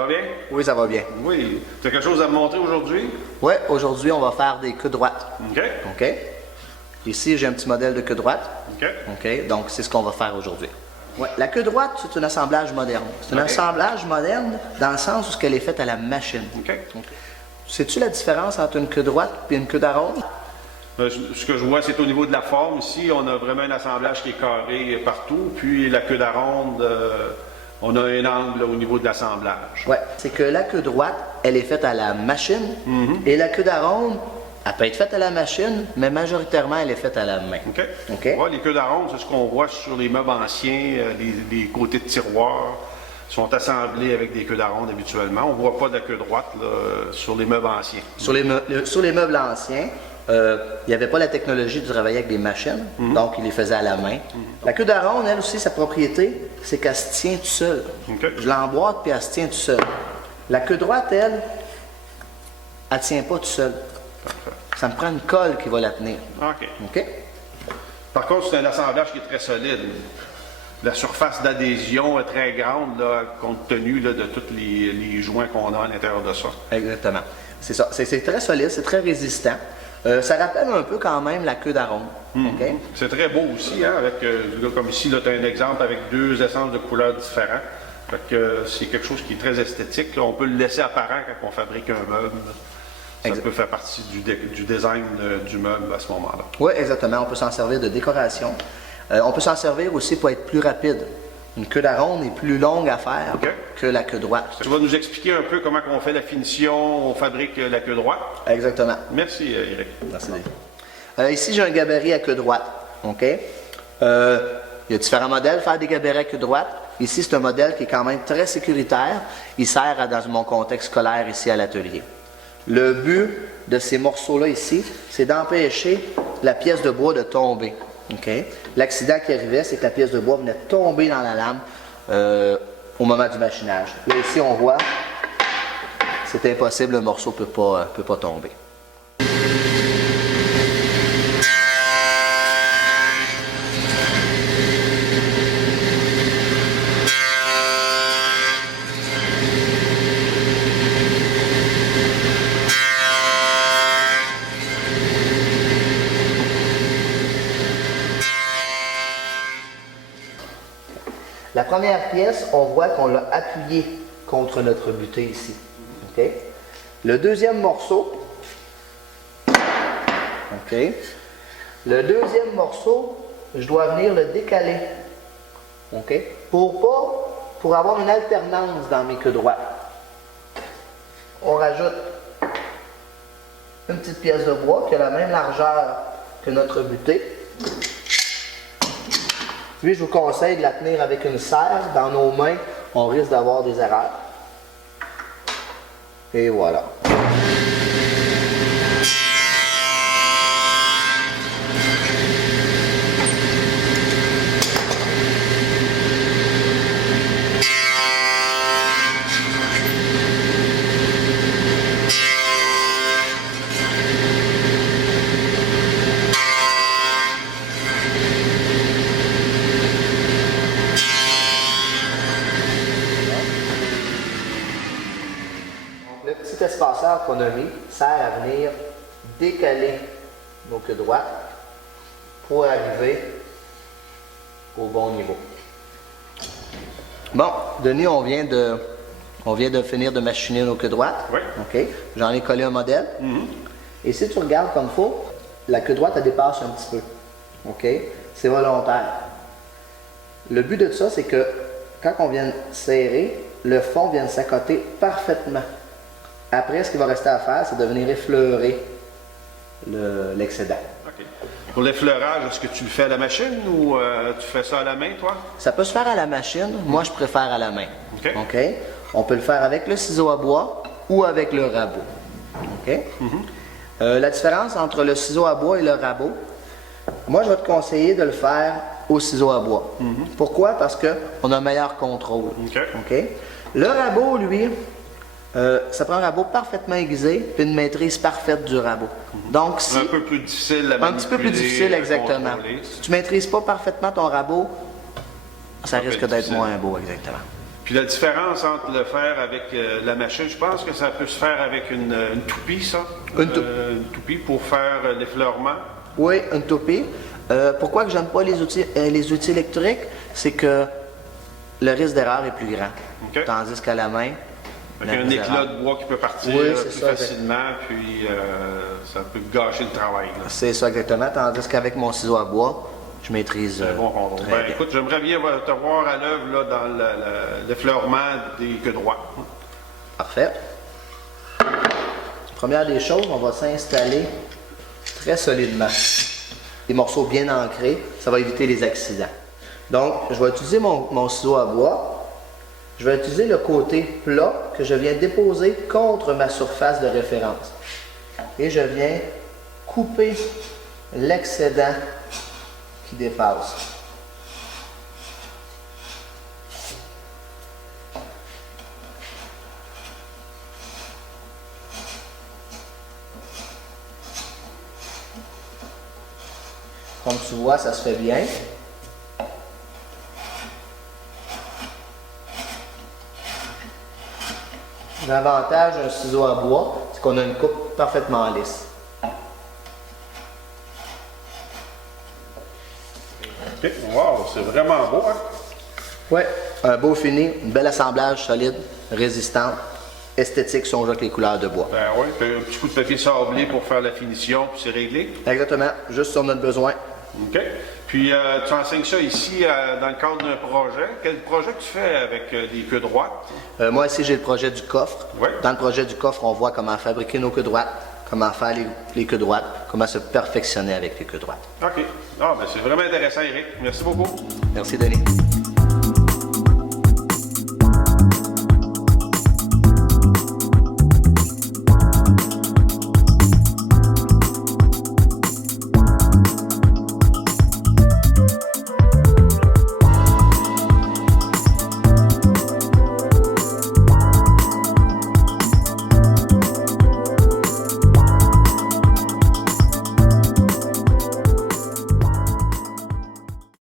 Ça va bien? Oui, ça va bien. Oui. Tu as quelque chose à me montrer aujourd'hui? Oui, aujourd'hui, on va faire des queues droites. OK. OK? Ici, j'ai un petit modèle de queue droite. OK. OK? Donc, c'est ce qu'on va faire aujourd'hui. Ouais, la queue droite, c'est un assemblage moderne. C'est un OK. assemblage moderne dans le sens où elle est faite à la machine. OK. Sais-tu la différence entre une queue droite et une queue d'aronde? Ce que je vois, c'est au niveau de la forme. Ici, on a vraiment un assemblage qui est carré partout. Puis la queue d'aronde, on a un angle au niveau de l'assemblage. Oui, c'est que la queue droite, elle est faite à la machine. Et la queue d'aronde, elle peut être faite à la machine, mais majoritairement, elle est faite à la main. OK. OK? Ouais, les queues d'aronde, c'est ce qu'on voit sur les meubles anciens, les côtés de tiroirs sont assemblés avec des queues d'aronde habituellement. On ne voit pas de la queue droite là, sur les meubles anciens. Sur les meubles anciens, il n'y avait pas la technologie de travailler avec des machines, donc ils les faisaient à la main. La queue d'aronde, elle aussi, sa propriété, c'est qu'elle se tient tout seul. OK. Je l'emboîte puis elle se tient tout seul. La queue droite, elle ne tient pas tout seul. Parfait. Ça me prend une colle qui va la tenir. OK. OK? Par contre, c'est un assemblage qui est très solide. La surface d'adhésion est très grande, là, compte tenu là, de tous les joints qu'on a à l'intérieur de ça. Exactement. C'est ça. C'est très solide, c'est très résistant. Ça rappelle un peu quand même la queue d'aronde. OK? C'est très beau aussi, hein, avec, là, comme ici, tu as un exemple avec deux essences de couleurs différentes. Fait que c'est quelque chose qui est très esthétique. Là. On peut le laisser apparent quand on fabrique un meuble. Ça peut faire partie du design du meuble à ce moment-là. Oui, exactement. On peut s'en servir de décoration. On peut s'en servir aussi pour être plus rapide. Une queue d'aronde est plus longue à faire que la queue droite. Tu vas nous expliquer un peu comment on fait la finition, on fabrique la queue droite. Exactement. Merci, Eric. Merci, Dave. Ici, j'ai un gabarit à queue droite. OK? Il y a différents modèles pour faire des gabarits à queue droite. Ici, c'est un modèle qui est quand même très sécuritaire. Il sert dans mon contexte scolaire ici à l'atelier. Le but de ces morceaux-là ici, c'est d'empêcher la pièce de bois de tomber. Okay? L'accident qui arrivait, c'est que la pièce de bois venait tomber dans la lame au moment du machinage. Là, ici, on voit, c'est impossible, le morceau ne peut pas tomber. La première pièce, on voit qu'on l'a appuyée contre notre butée ici. Okay? Le deuxième morceau, le deuxième morceau, je dois venir le décaler. Okay? Pour avoir une alternance dans mes queues droites. On rajoute une petite pièce de bois qui a la même largeur que notre butée. Puis, je vous conseille de la tenir avec une serre. Dans nos mains, on risque d'avoir des erreurs. Et voilà. Le petit espaceur qu'on a mis sert à venir décaler nos queues droites pour arriver au bon niveau. Bon, Denis, on vient de finir de machiner nos queues droites. Oui. OK. J'en ai collé un modèle. Et si tu regardes comme il faut, la queue droite, elle dépasse un petit peu. OK? C'est volontaire. Le but de ça, c'est que quand on vient serrer, le fond vient s'accoter parfaitement. Après, ce qu'il va rester à faire, c'est de venir effleurer l'excédent. OK. Pour l'effleurage, est-ce que tu le fais à la machine ou tu fais ça à la main, toi? Ça peut se faire à la machine. Moi, je préfère à la main. OK. OK? On peut le faire avec le ciseau à bois ou avec le rabot. OK? La différence entre le ciseau à bois et le rabot, moi, je vais te conseiller de le faire au ciseau à bois. Pourquoi? Parce qu'on a un meilleur contrôle. OK. OK? Le rabot, lui, ça prend un rabot parfaitement aiguisé et une maîtrise parfaite du rabot. Donc, si, un peu plus difficile à manipuler. un petit peu plus difficile, exactement. Contrôler. Si tu ne maîtrises pas parfaitement ton rabot, ça risque d'être difficile. moins beau, exactement. Puis la différence entre le faire avec la machine, je pense que ça peut se faire avec une toupie, ça. Une toupie pour faire l'effleurement. Oui, une toupie. Pourquoi que j'aime pas les outils électriques? C'est que le risque d'erreur est plus grand. OK. Tandis qu'à la main, Avec un éclat de bois qui peut partir Oui, plus c'est ça, facilement, puis ça peut gâcher le travail. Là. c'est ça exactement. Tandis qu'avec mon ciseau à bois, je maîtrise C'est bon contrôle. très Ben, bien. écoute, j'aimerais bien te voir à l'œuvre là, dans l'effleurement des queues droites. Parfait. Première des choses, on va s'installer très solidement. Des morceaux bien ancrés, ça va éviter les accidents. Donc, je vais utiliser mon ciseau à bois. Je vais utiliser le côté plat que je viens déposer contre ma surface de référence. Et je viens couper l'excédent qui dépasse. Comme tu vois, ça se fait bien. L'avantage d'un ciseau à bois, c'est qu'on a une coupe parfaitement lisse. OK. Wow, c'est vraiment beau, hein? Ouais, un beau fini, un bel assemblage solide, résistant, esthétique si on joue avec les couleurs de bois. Ben oui, puis un petit coup de papier sablé pour faire la finition, puis c'est réglé. Exactement, juste sur notre besoin. OK. Puis tu enseignes ça ici dans le cadre d'un projet. Quel projet que tu fais avec des queues droites? Moi ici j'ai le projet du coffre. Ouais. Dans le projet du coffre, on voit comment fabriquer nos queues droites, comment faire les queues droites, comment se perfectionner avec les queues droites. OK. Ah, ben c'est vraiment intéressant, Eric. Merci beaucoup. Merci Denis.